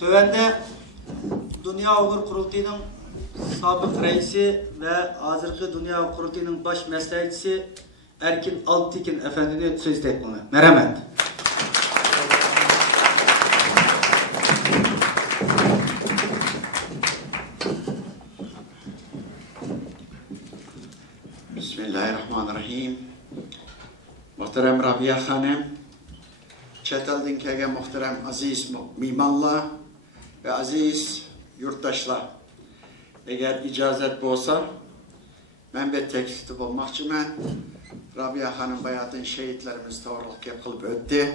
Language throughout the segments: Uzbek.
Tövende Dünya Uygur Kurultayı'nın sabık reisi ve hazırki Dünya Kurultayı'nın baş meslekçisi Erkin Altekin Efendi'ni söz tekmeni. Merhamet. Bismillahirrahmanirrahim. Muhterem Rabia Hanım, Çetel'den kege muhterem aziz mimanlar ve aziz yurttaşlar. Eğer icazet olsa, ben bir teklif olmak için Rabia Hanım bayatın şehitlerimiz doğruluk yapılıp öttü.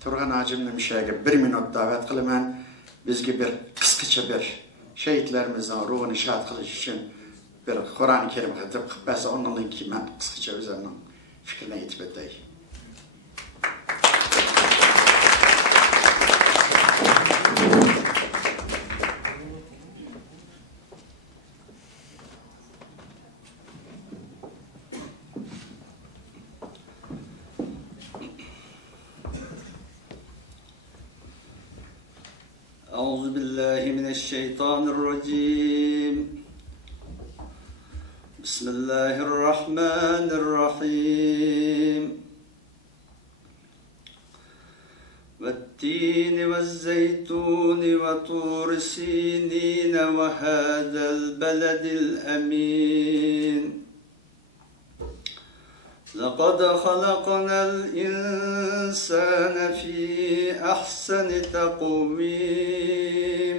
Turhan Hacım'ın müşahede bir minut davet kılımen, bizge bir kıskaça bir şehitlerimizden ruhunu şahat kılış için bir Kur'an-ı Kerim hatırlık kıbbası onunla ki ben kıskaça üzerinden fikrine itip edeyim. Euzubillahimineşşeytanirracim. Bismillahirrahmanirrahim. وَالتِّينِ وَالزَّيْتُونِ وَطُورِ سِينِينَ وَهَذَا الْبَلَدِ الْأَمِينِ لَقَدْ خَلَقْنَا الْإِنسَانَ فِي أَحْسَنِ تَقْوِيمٍ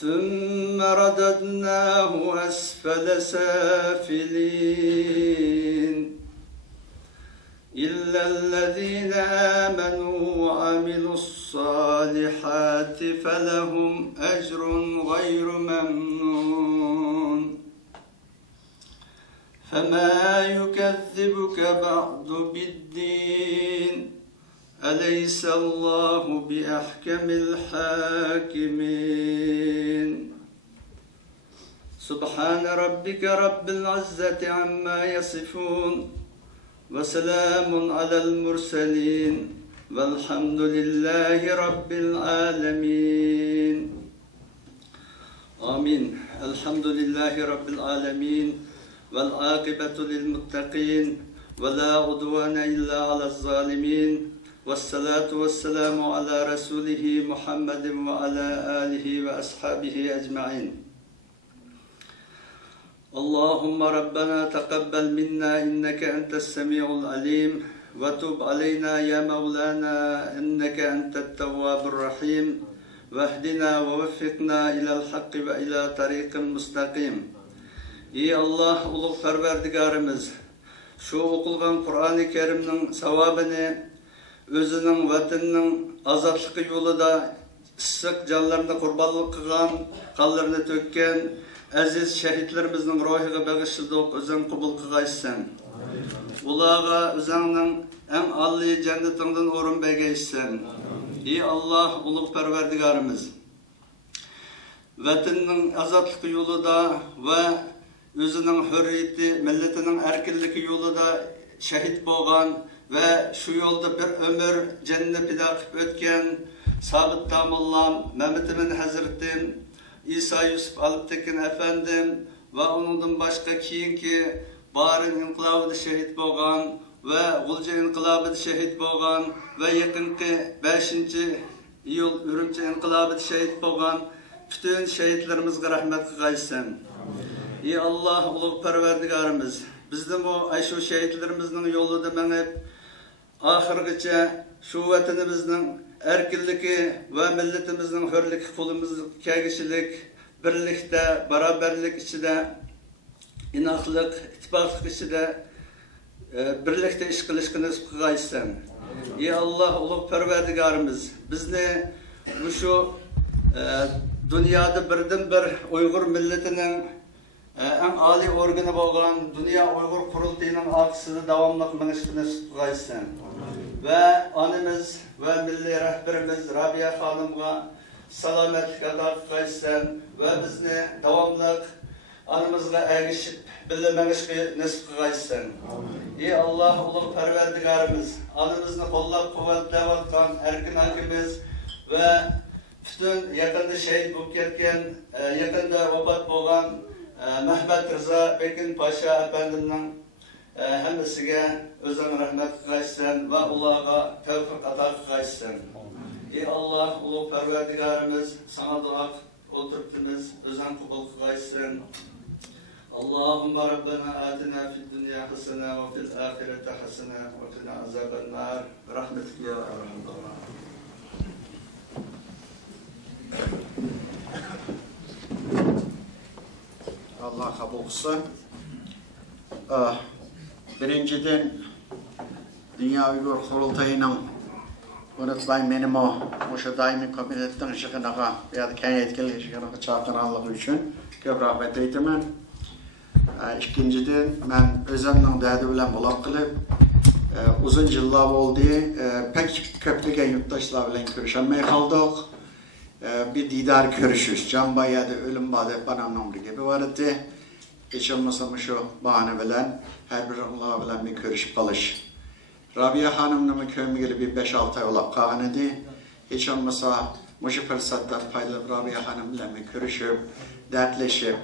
ثُمَّ رَدَدْنَاهُ أَسْفَلَ سَافِلِينَ إِلَّا الَّذِينَ آمَنُوا وَعَمِلُوا الصَّالِحَاتِ فَلَهُمْ أَجْرٌ غَيْرُ مَمْنُونٍ فَمَا يُكَذِّبُكَ بَعْدُ بِالدِّينِ أَلَيْسَ اللَّهُ بِأَحْكَمِ الْحَاكِمِينَ سُبْحَانَ رَبِّكَ رَبِّ الْعِزَّةِ عَمَّا يَصِفُونَ وَسَلَامٌ عَلَى الْمُرْسَلِينَ وَالْحَمْدُ لِلَّهِ رَبِّ الْعَالَمِينَ آمين. الحمد لله رب العالمين والعاقبة للمتقين ولا عدوان إلا على الظالمين والصلاة والسلام على رسوله محمد وعلى آله وأصحابه أجمعين. اللهم ربنا تقبل منا إنك أنت السميع العليم وتب علينا يا مولانا إنك أنت التواب الرحيم واهدنا ووفقنا إلى الحق وإلى طريق مستقيم. Ey Allah, ulug' Parvardigarimiz, şu okulgan Kur'an-ı Kerim'nin savabını, özünün vatanının azatlığı yolunda ıssık canlarını kurbanlık kılgan, kanlarını tökken, aziz şehitlerimizin ruhiga bağışladık, özün kubul kılgaysan. Ulağa özünün en alli cennetinden orun begeysen. Ey Allah, ulug' Parvardigarimiz, vatanının azatlığı yolunda ve özünün hürriyeti, milletinin erkinligi yolunda şehit bolgan ve şu yolda bir ömür cennet pida qilib o'tgan Sabit Tamullam, Mehmet Emin Hazretim, İsa Yusuf Altekin efendim ve onundan başka kiyinki Barin inqilabida şehit bolgan ve Gulca inqilabida şehit bolgan ve yakınki 5. iyul Ürümçi inqilabida şehit bolgan bütün şehitlerimizge rahmet kılgaysan. Ey Allah, ulug' Parvardigarimiz, bizden bu şu şehitlerimizin yolunda menip ahirgacha şu vatanimizning erkinligi ve milletimizning hürligi qulimiz kegişilik, birlikte, beraberlik içinde, inoqlik, ittifoqlik içinde birlikte iş qilishga nasib qilgaysan. Ey Allah, ulug' Parvardigarimiz, bizni şu dünyada birden bir Uygur milletinin en âli organı bolgan Dünya Uygur Kurultayı'nın arkasında davamlıq minishga nasib qilgaysan. Ve anımız ve milli rehberimiz Rabia Hanım'a salametlik ata qilgaysan ve bizni davamlıq anımızga ergişip bilmegishga nasib qilgaysan. Ey Allah, ulug' Parvardigarimiz, anımızını qo'llab quvvatlayotgan erkin akimiz ve bütün yakında şehit bo'lib ketgan, yakında vafot bo'lgan Mehmet Rıza Bekin Paşa efendimning hammasiga o'zing rahmat qilsin va ularga tavfiq ato qilsin. Ey Allah, ulug' Parvardigorimiz, sana duo o'tiribmiz, o'zing qabul qilsin. Allahumma Rabbana atina fid dunya hasana va fil akhirati hasana va qina azaban nar. Rahmetika ya arhamar rahimin. Allah kabul kılsın. Birinciden Dünya Uygur Kurultayı'nın unutmayın benim şu daimi komitetten şıkınağa ya da kendi etkili şıkınağa çağıranlığı için köp rahmet eylemen. İkinciden ben özümden derdi bilen bulak kılıp uzun yıllar oldu. Pek köplüken yurttaşlar bilen görüşemeye kaldık. Bir didar görüşüz. Can bayağı da ölüm badı bana nomru gibi vardı. Hiç olmasa şu bahane bilen her bir Allah bilen bir görüşüp kalış. Rabia Hanım'ın köyüme gelip bir 5-6 ay olak kalan idi. Hiç olmasa şu fırsatlar paylaşıp Rabia Hanım bilen bir görüşüp, dertleşip,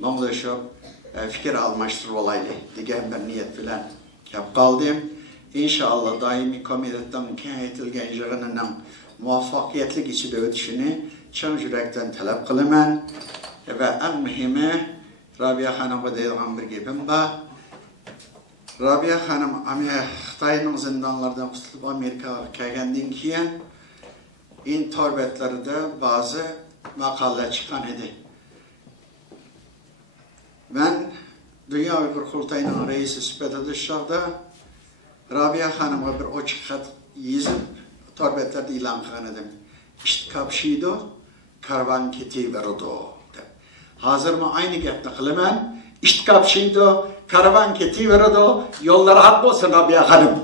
nollaşıp, fikir almıştır olaylı. Digen bir niyet bilen yap kaldım. İnşallah daimi komitetten kenditilgen yığınının muvaffakiyetli geçide ötüşünü çın yürekten talep kılımen ve en mühimi Rabia Hanım'a deyilgen bir gibim var. Rabia Hanım Xitayning zindanlardan qutulib Amerikaga kelgandan keyin internetlarda bazı maqolalar chiqqan edi. Ben Dünya Uygur Kurultayı'nın reisi sifatida shu chog'da Rabia Hanım'a bir ochiq xat yozib internetlarda e'lon qilgan edim. İşte kapşiydi, karvan ketiverdi deb. Hozir men aynı gapni qilaman. İşte kapşiydi, karavan ketiverdi, yollar hak olsun Rabia Hanım.